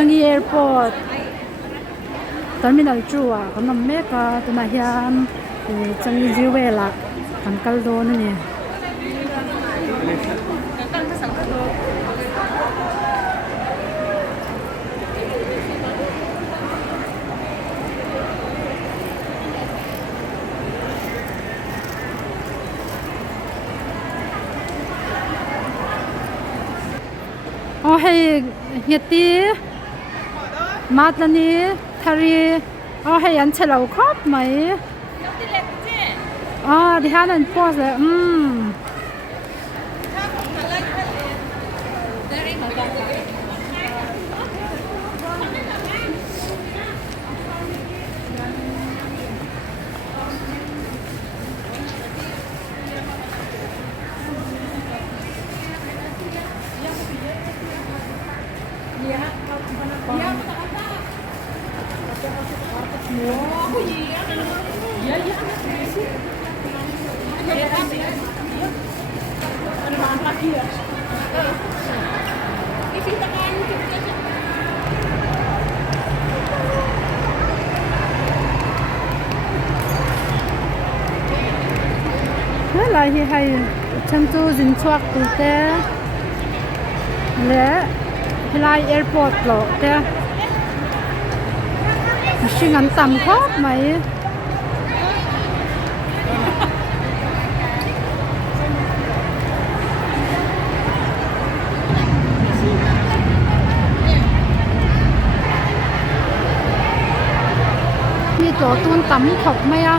Changi Airport Terminal 2อ่ะก็นำเมกาตัวนาฮิอันChangi Ziwe la kan kaldo na ni Oh hey yeti matlani thari oh hey an chelo khop mai die haben einen Pose lại thì hay chân tu dính chuột từ té lẽ lại airport lộ té suy ngắn tầm khóc màyมีตัวตูนตำขบไหมอ่ะ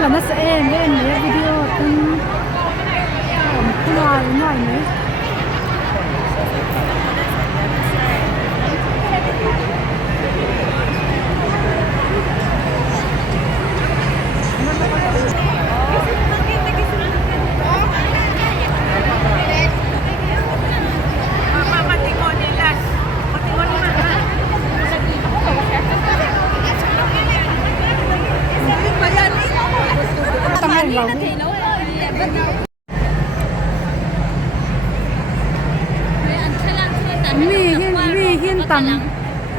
là nó sẽ lên mấy video cũng ngoài ngoài nữa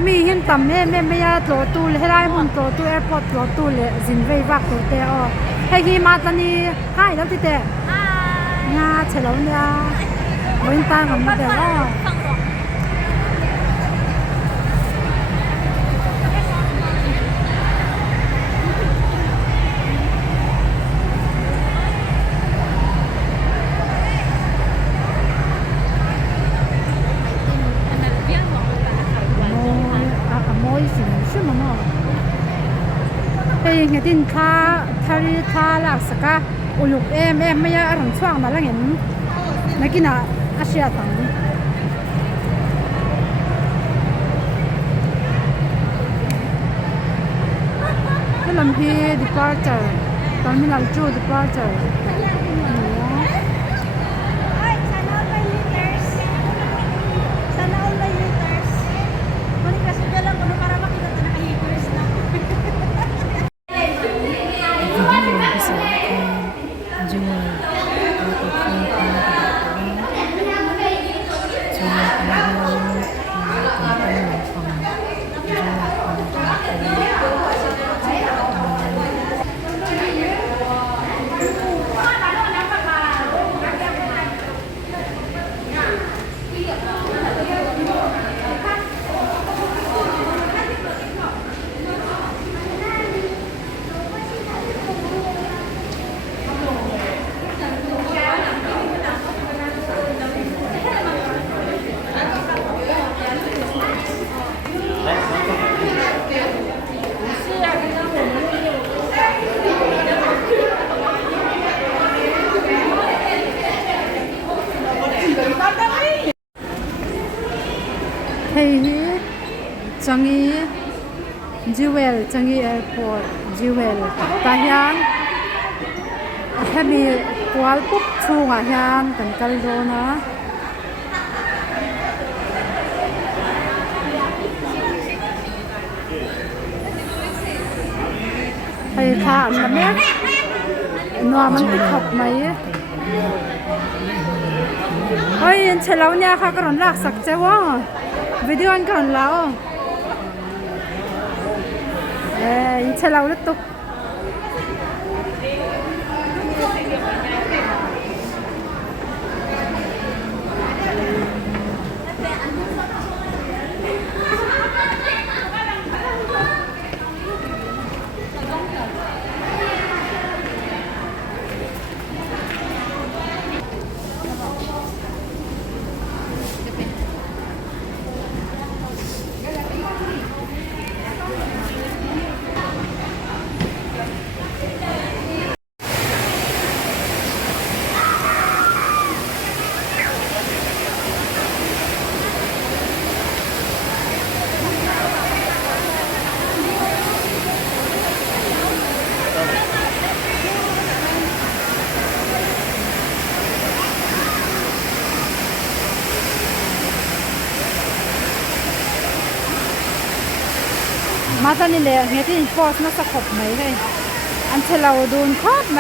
มีหินต่ำเนี่ยไม่ยาตัวตูเลยให้ได้หุ่นตัวตูแอร์พอร์ตตัวตูเลยสินเววักตัวเตอให้กี่มาตอนนี้ให้แล้วที่เตะงาเฉลิมเนี่ยวันตาของมันแต่ว่าเงี้ยดินท่าทารีท่าหลักสกัดอุลุกไม่ยากอารมณ์ช่วงมาแล้วเห็นนักกินอาเซียตังที่ลำพี departure ตอนนี้เราจู departure Changi Jewel Changi Airport Jewel ta hian hemi kwal pup chunga hian kan kal dona hay tha an la mek nuwa man ti khop mai oi in chelo nya kha karon lak sak chewa video an karon lao in chelo lu tukมาตอนนี้เลยเฮียที่ฟอสน่าจะขบไหมเลยอันเชลาโดนครอบไหม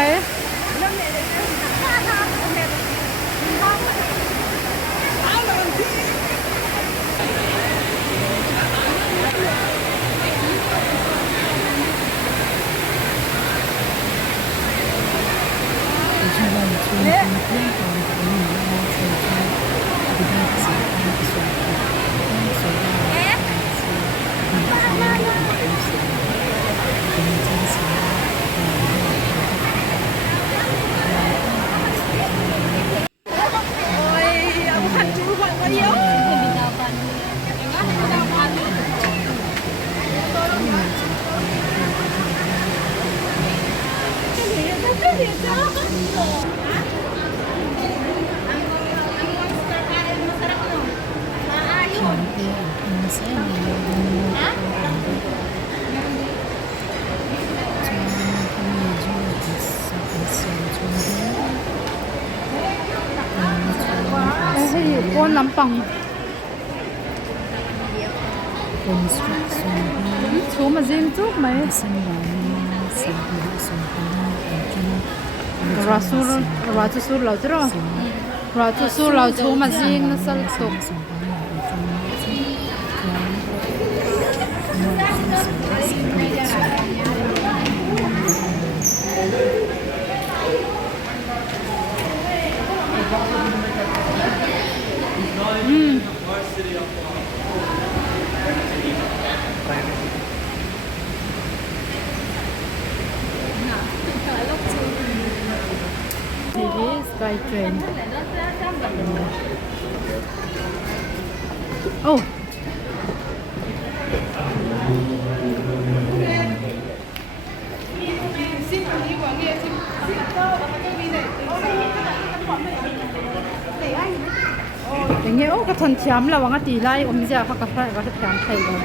ก้นลำปังชูมาซิมจุกไหมราจูเราจะรอราจูเราชูมาซิมสลัดตุกSky train. Oh.อย่างเงี้ยโอ้ก็ทนช้ำแล้ววังตีไล่อมเจ้าเขากระเพาะก็ช้ำไทยเลย